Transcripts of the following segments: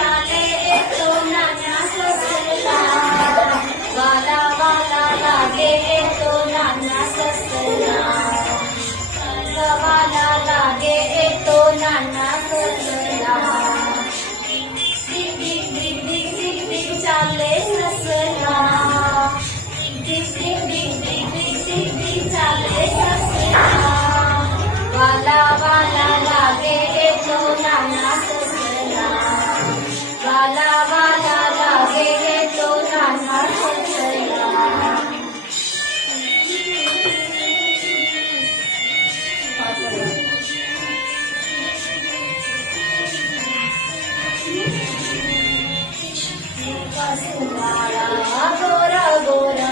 चाले तो नाना ससला, वाला वाला लागे तो नाना ससला, वाला लागे तो नाना ससला, दिग दिग दिग दिग दिग दिग चाले ससला, दिग दिग दिग दिग दिग दिग दिग चाले ससला, वाला वाला लागे तो नाना ससला, वाला वाला लागे तो नाना ससला. सुवाळा गोरा गोरा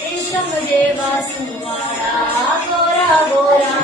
रेशम देवा सुवाळा गोरा गोरा